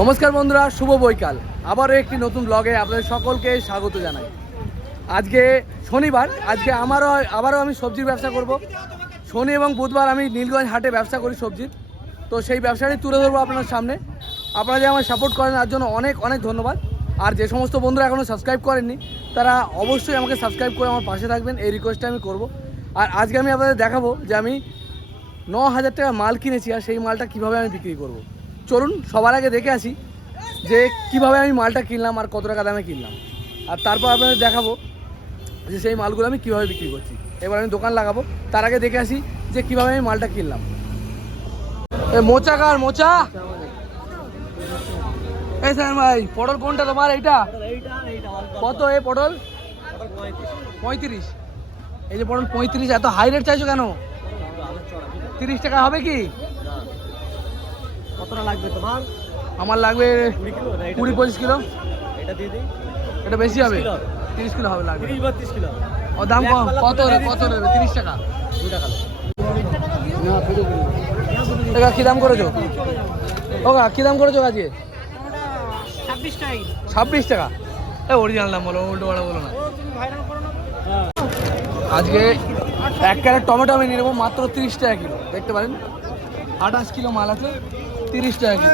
নমস্কার বন্ধুরা, শুভ বৈকাল। আবারও একটি নতুন ব্লগে আপনাদের সকলকে স্বাগত জানাই। আজকে শনিবার, আজকে আমারও, আবারও আমি সবজির ব্যবসা করব। শনি এবং বুধবার আমি নীলগঞ্জ হাটে ব্যবসা করি সবজির। তো সেই ব্যবসাটি তুলে ধরবো আপনার সামনে। আপনারা যে আমার সাপোর্ট করেন, তার জন্য অনেক অনেক ধন্যবাদ। আর যে সমস্ত বন্ধুরা এখনও সাবস্ক্রাইব করেননি, তারা অবশ্যই আমাকে সাবস্ক্রাইব করে আমার পাশে থাকবেন। এই রিকোয়েস্টটা আমি করব। আর আজকে আমি আপনাদের দেখাবো যে আমি ন হাজার টাকা মাল কিনেছি, আর সেই মালটা কীভাবে আমি বিক্রি করব। চলুন, সবার আগে দেখে আসি যে কীভাবে আমি মালটা কিনলাম আর কত টাকা দামে কিনলাম। আর তারপর আপনাদের দেখাবো যে সেই মালগুলো আমি কীভাবে বিক্রি করছি। এবার আমি দোকান লাগাবো, তার আগে দেখে আসি যে কীভাবে আমি মালটা কিনলাম। মোচা মোচা? এই স্যার ভাই, পটল কোনটা তোমার, এইটা? কত এ পটল? পঁয়ত্রিশ। এই যে পটল পঁয়ত্রিশ, এত হাই রেট চাইছো কেন? তিরিশ টাকা হবে কি? কতটা লাগবে তোমার? আমার লাগবে কুড়ি পঁচিশ কিলো। এটা দিয়ে দিই। এটা বেশি হবে? তিরিশ কিলো হবে লাগবে। তিরিশ বত্রিশ কিলো। ও দাম কম। কত কত। নেবে তিরিশ টাকা। দুই টাকা। টাকা কি দাম করেছ? ও কা কি দাম করেছ আজকে ছাব্বিশ টাকা এ অরিজিনাল দাম বলো উল্টো পাল্টা বলো না। তুমি ভাইরাল করো না। আজকে এক ক্যারেট টমেটো আমি নিয়ে নেব মাত্র তিরিশ টাকা কিলো। দেখতে পারেন? আঠাশ কিলো মাল আছে। তিরিশ টাকা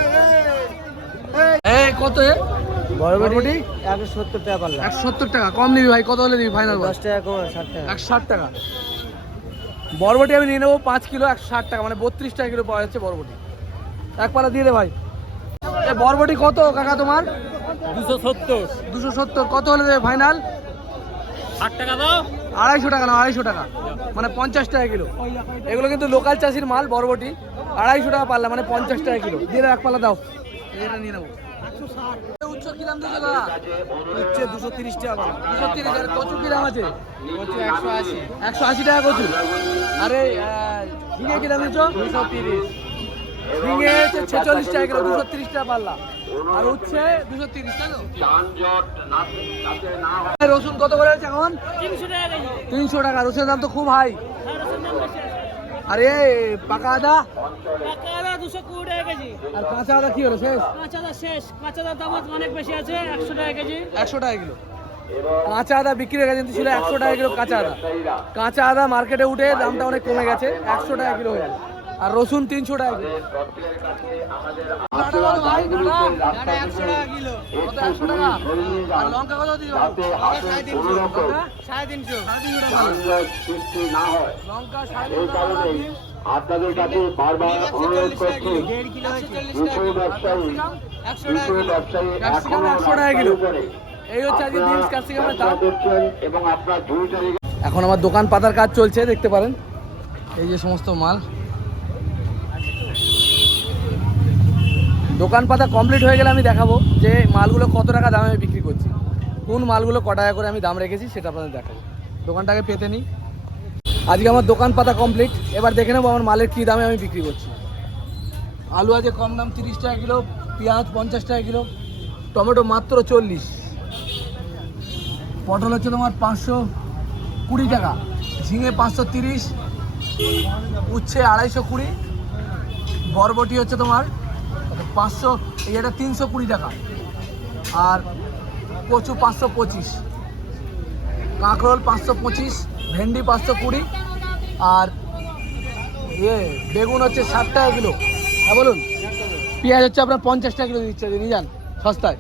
এই কত এ? বরবটি? একশো সত্তর টাকা পারলাম একশো সত্তর টাকা কম নিবি ভাই কত হলে দিবি ফাইনাল দশ টাকা কমে ষাট টাকা একশো ষাট টাকা। বরবটি আমি নিয়ে নেব পাঁচ কিলো একশো ষাট টাকা মানে বত্রিশ টাকা কিলো পাওয়া যাচ্ছে বরবটি। এক পালা দিয়ে দে ভাই। এ বরবটি কত কাকা তোমার? দুশো সত্তর। দুশো সত্তর কত হলে দেবে ফাইনাল ষাট টাকা দাও। আড়াইশো টাকা না আড়াইশো টাকা। মানে পঞ্চাশ টাকা কিলো। এগুলো কিন্তু লোকাল চাষির মাল বরবটি। আড়াইশো টাকা পাল্লা মানে পঞ্চাশ টাকা কিলো। দিয়ে এক পাল্লা দাও। এটা নিয়ে নেব। উচ্চ দাদা? দুশো তিরিশ টাকা দুশো তিরিশ আর কচু কি দাম আছে? একশো আশি। একশো আশি টাকা কচু আরে ঝিঙে দুশো তিরিশ। ঝিঙে হচ্ছে ছেচল্লিশ টাকা কিলো দুশো তিরিশ টাকা পাল্লা। আর উচ্ছে দুশো তিরিশ তাই তো? রসুন কত করে আছে এখন? তিনশো টাকা তিনশো টাকা রসুনের দাম তো খুব হাই। আরে পাকা আদা পাকা আদা দুশো কুড়ি টাকা কেজি। আর কাঁচা আদা কি হলো শেষ? কাঁচা আদা শেষ। কাঁচা আদার দাম অনেক বেশি আছে একশো টাকা কেজি। একশো টাকা কিলো। কাঁচা আদা বিক্রি হয়ে গেছে কিন্তু ছিল একশো টাকা কিলো কাঁচা আদা কাঁচা আদা মার্কেটে উঠে দামটা অনেক কমে গেছে একশো টাকা কিলো হয়ে গেছে। আর রসুন তিনশো টাকা কিলো। ডাঁটা কত ভাই, ডাঁটা? একশো টাকা কিলো। কত, 100 টাকা? আর লঙ্কা কত সাড়ে তিনশো। লঙ্কা? সাড়ে তিনশো। সাড়ে তিনশো টাকা। পাল্লা। সৃষ্টি না লঙ্কা সাড়ে এই তিনশো টাকা পাল্লা, কারণেই বিন। আপনাদের কাছে বারবার অনুরোধ করছি। দেড় কিলো হচ্ছে দুশো ব্যবসায়ী দুশো ব্যবসায়ী ক্যাপসিকাম এখনও 100 টাকা কিলো। করে এই হচ্ছে আজকে বিনস ক্যাপসিকামের দাম। দেখছেন এবং আপনার দুই তারিখে এখন আমার দোকান পাতার কাজ চলছে দেখতে পারেন। এই যে সমস্ত মাল। দোকান পাতা কমপ্লিট হয়ে গেলে আমি দেখাবো যে মালগুলো কত টাকা দামে আমি বিক্রি করছি। কোন মালগুলো ক টাকা করে আমি দাম রেখেছি সেটা আপনাদের দেখাবো। দোকানটাকে পেতে নিই। আজকে আমার দোকান পাতা কমপ্লিট এবার দেখে নেব আমার মালের কী দামে আমি বিক্রি করছি। আলু আছে কম দাম তিরিশ টাকা কিলো, পেঁয়াজ পঞ্চাশ টাকা কিলো, টমেটো মাত্র চল্লিশ। পটল হচ্ছে তোমার পাঁচশো কুড়ি টাকা, ঝিঙে পাঁচশো তিরিশ, উচ্ছে আড়াইশো কুড়ি, বরবটি হচ্ছে তোমার পাঁচশো এটা তিনশো কুড়ি টাকা। আর কচু পাঁচশো পঁচিশ। কাঁকরোল পাঁচশো পঁচিশ, ভেন্ডি পাঁচশো কুড়ি, আর ইয়ে বেগুন হচ্ছে ষাট টাকা কিলো। হ্যাঁ বলুন। পেঁয়াজ হচ্ছে আপনার পঞ্চাশ টাকা কিলো দিচ্ছে নিয়ে যান, সস্তায়।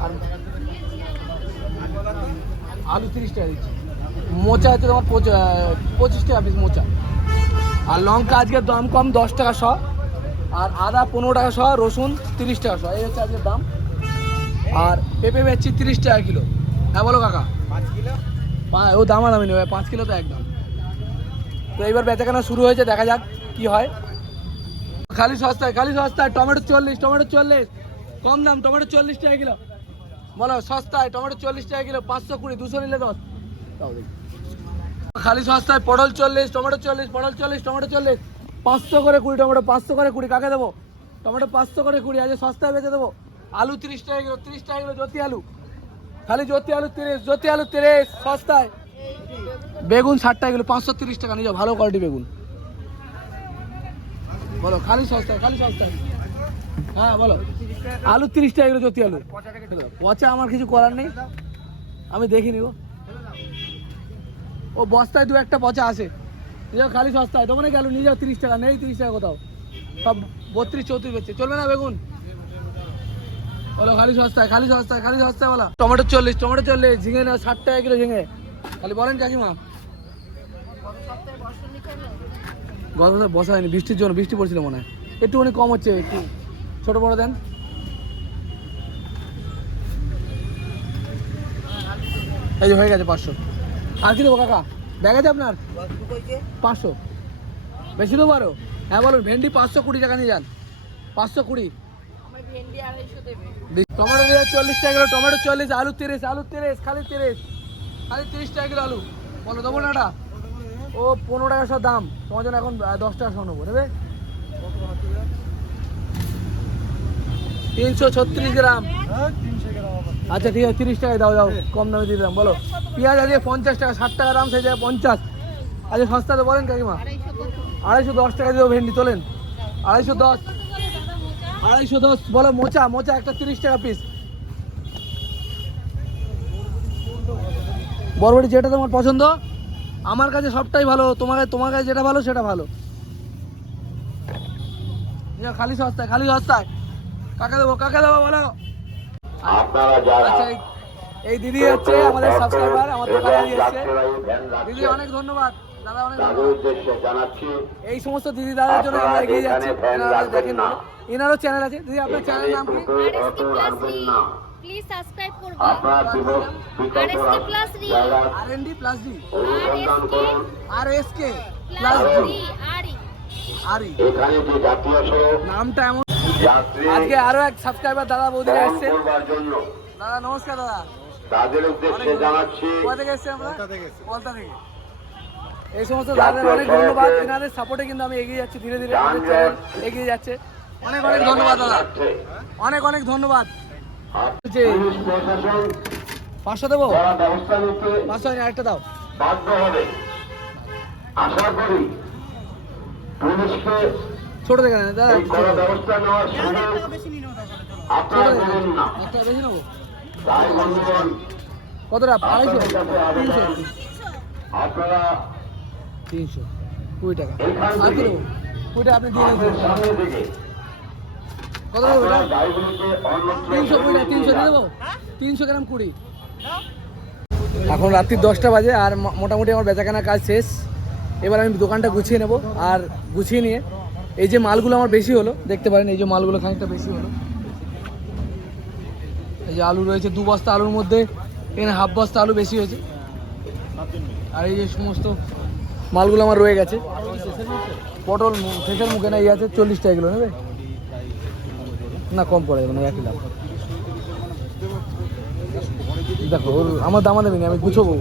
আর আলু তিরিশ টাকা দিচ্ছি। মোচা হচ্ছে তোমার পঁচ- পঁচিশ টাকা পিস মোচা। আর লঙ্কা আজকে দাম কম, দশ টাকা শ। আর আদা পনেরো টাকা শ রসুন তিরিশ টাকা শ এই হচ্ছে আজকের দাম। আর পেঁপে বেচছি তিরিশ টাকা কিলো। হ্যাঁ বলো কাকা। পাঁচ কিলো? ও দাম দামি নেবে পাঁচ কিলো তো একদম। তো এইবার বেচাকেনা শুরু হয়েছে দেখা যাক কি হয়। খালি সস্তায় খালি সস্তায় টমেটো চল্লিশ টমেটো চল্লিশ। কম দাম টমেটো চল্লিশ টাকা কিলো। বলো সস্তায় টমেটো চল্লিশ টাকা কিলো পাঁচশো কুড়ি দুশো নিলে দশ। খালি সস্তায় পটল চল্লিশ টমেটো চল্লিশ পটল চল্লিশ টমেটো চল্লিশ। পাঁচশো করে কুড়ি, টমেটো পাঁচশো করে কুড়ি, কাকে দেবো? টমেটো পাঁচশো করে কুড়ি, আজকে সস্তায় বেচে দেবো। আলু তিরিশ টাকা কিলো, তিরিশ টাকা কিলো জ্যোতি আলু। খালি জ্যোতি আলু তিরিশ, জ্যোতি আলু তিরিশ, সস্তায়। বেগুন ষাট টাকা কিলো, পাঁচশো তিরিশ টাকা, নিয়ে ভালো কোয়ালিটি বেগুন। বলো, খালি সস্তায় খালি সস্তায়। হ্যাঁ বলো। আলু তিরিশ টাকা কিলো, জ্যোতি আলু। পচা আমার কিছু করার নেই। আমি দেখে নিব ও বস্তায় দু একটা পচা আছে। নিজেও খালি সস্তায়। দোকানে গেল নিয়ে যাও তিরিশ টাকা, নেই তিরিশ টাকা কোথাও। সব বত্রিশ চৌত্রিশ বেচছে। চলবে না বেগুন? বলো, খালি সস্তায় খালি সস্তায় খালি সস্তায় বলো। টমেটো চল্লিশ টমেটো চল্লিশ, ঝিঙে নাও, ষাট টাকা কিলো ঝিঙে। খালি বলেন কাকিমা। গত বছর বসা হয়নি, বৃষ্টির জন্য বৃষ্টি পড়ছিল মনে হয়। একটুখানি কম হচ্ছে, একটু ছোট বড় দেন। এই যে হয়ে গেছে পাঁচশো। আর কি দেবো কাকা? ব্যাগ আছে আপনার? পাঁচশো। বেশি দেবো আরও হ্যাঁ বলুন, ভেন্ডি পাঁচশো কুড়ি টাকা নিয়ে যান। পাঁচশো কুড়ি। টমেটো দিয়ে চল্লিশ টাকা কিলো, টমেটো চল্লিশ, আলু তিরিশ আলু তিরিশ, খালি তিরিশ খালি তিরিশ টাকা কিলো আলু। বলো, দেবো না ও, পনেরো টাকা সব দাম। তোমার জন্য এখন দশ টাকা সব নেব, নেবে? তিনশো ছত্রিশ গ্রাম। আচ্ছা ঠিক আছে, তিরিশ টাকায় দাও দাও, কম দামে দিয়ে দিলাম, বলো। পেঁয়াজ আজকে পঞ্চাশ টাকা, ষাট টাকা দাম সেই জায়গায় পঞ্চাশ। আজকে সস্তা তো বলেন কাকিমা। আড়াইশো দশ টাকা দিও ভেন্ডি, তোলেন। আড়াইশো দশ আড়াইশো দশ, বলো, মোচা মোচা একটা তিরিশ টাকা পিস বরবটি যেটা তোমার পছন্দ, আমার কাছে সবটাই ভালো তোমার কাছে তোমার কাছে যেটা ভালো, সেটা ভালো। খালি সস্তায় খালি সস্তায়। কাকে দেবো কাকে দেবো, বলো। আচ্ছা এই- এই দিদি হচ্ছে আমাদের সাবস্ক্রাইবার আমার দোকানে দিয়ে এসছে যাত্রীবাহী ভ্যান দিদি অনেক ধন্যবাদ। দাদা অনেক ধন্যবাদ। এই সমস্ত দিদি দাদার জন্য আমরা এগিয়ে যাচ্ছি। দেখেন না। এনারও চ্যানেল আছে। দিদি আপনার এখানে চ্যানেলের নাম কি? প্লিজ সাবস্ক্রাইব করবেন। প্লাস ডি ডি এখানে যে জাতীয় নামটা এমন আজকে আরও এক সাবস্ক্রাইবার দাদা বৌদিরা বহন এসছে করবার জন্য। দাদা নমস্কার দাদা। তাদের উদ্দেশ্যে জানাচ্ছি। কোথা থেকে এসছে আমরা? কলতা থেকে। এই সমস্ত দাদাদের অনেক ধন্যবাদ। এনাদের সাপোর্টে কিন্তু আমি এগিয়ে যাচ্ছি। ধীরে ধীরে এগিয়ে যাচ্ছে। অনেক অনেক ধন্যবাদ দাদা। অনেক অনেক ধন্যবাদ। যে পাঁচশো দেবো? কড়া ব্যবস্থা নিতে পাঁচশো হয়নি আরেকটা দাও। বাধ্য হবে। আশা করি পুলিশকে ছোট দেখে দাদা। এই কড়া ব্যবস্থা নেওয়ার সুযোগ ছোট আপনারা দেখে দেবেন নেন। না। একটা বেশি নেব। তাই বন্ধুগণ কতটা? আড়াইশো? তিনশো। আপনারা তিনশো। কুড়ি টাকা। এখান আর কি দেবো কুড়ি টাকা আপনি দিয়ে দেন। থেকে কত এটা অন্যত্র তিনশো কুড়ি টাকা তিনশো দিয়ে। দেবো? তিনশো গ্রাম কুড়ি। এখন রাত্রি দশটা বাজে আর মোটামুটি আমার বেচাকেনা কাজ শেষ। এবার আমি দোকানটা গুছিয়ে নেব আর গুছিয়ে নিয়ে এই যে মালগুলো আমার বেশি হলো, দেখতে পারেন, এই যে মালগুলো খানিকটা বেশি হলো। এই যে আলু রয়েছে, দু বস্তা আলুর মধ্যে, এখানে হাফ বস্তা আলু বেশি হয়েছে। আর এই যে সমস্ত মালগুলো আমার রয়ে গেছে। পটল শেষের মুখে না ইয়ে আছে চল্লিশ টাকা নেবে? না, কম পড়ে যাবে না, একই লাভ। দেখো, ওর আমার দামা দেবেনি আমি গুছোবো।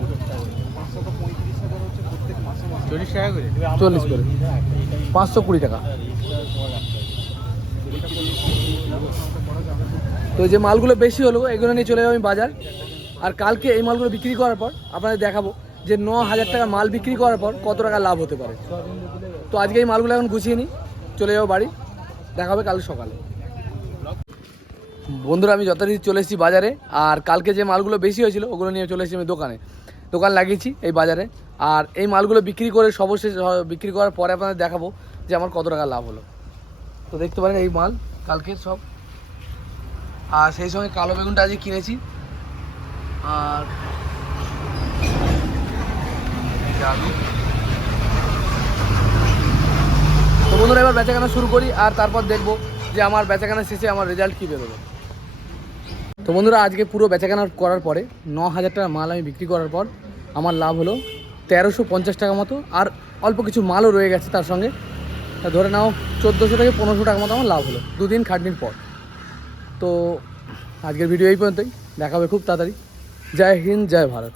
চল্লিশ করে? পাঁচশো কুড়ি টাকা। তো যে মালগুলো বেশি হলো এগুলো নিয়ে চলে যাব আমি বাজার। আর কালকে এই মালগুলো বিক্রি করার পর আপনাদের দেখাবো যে ন হাজার টাকা মাল বিক্রি করার পর কত টাকা লাভ হতে পারে। তো আজকে এই মালগুলো এখন গুছিয়ে নিই, চলে যাব বাড়ি। দেখা হবে কাল সকালে। বন্ধুরা, আমি যথারীতি চলে এসেছি বাজারে, আর কালকে যে মালগুলো বেশি হয়েছিল, ওগুলো নিয়ে চলে এসেছি আমি দোকানে। দোকান লাগিয়েছি এই বাজারে। আর এই মালগুলো বিক্রি করে সর্বশেষ হ- বিক্রি করার পরে আপনাদের দেখাবো যে আমার কত টাকা লাভ হলো। তো দেখতে পারেন এই মাল, কালকের সব। আর সেই সঙ্গে কালো বেগুনটা আজকে কিনেছি। আর। তো বন্ধুরা, এবার বেচাকেনা শুরু করি, আর তারপর দেখব যে আমার বেচাকেনা শেষে আমার রেজাল্ট কী বেরোবে তো বন্ধুরা, আজকে পুরো বেচাকেনা করার পরে ন হাজার টাকার মাল আমি বিক্রি করার পর আমার লাভ হলো তেরোশো পঞ্চাশ টাকা মতো, আর অল্প কিছু মালও রয়ে গেছে তার সঙ্গে। ধরে নাও, চোদ্দোশো থেকে পনেরোশো টাকা মতো আমার লাভ হলো দুদিন খাটনির পর। তো আজকের ভিডিও এই পর্যন্তই, দেখাবে খুব তাড়াতাড়ি। জয় হিন্দ, জয় ভারত।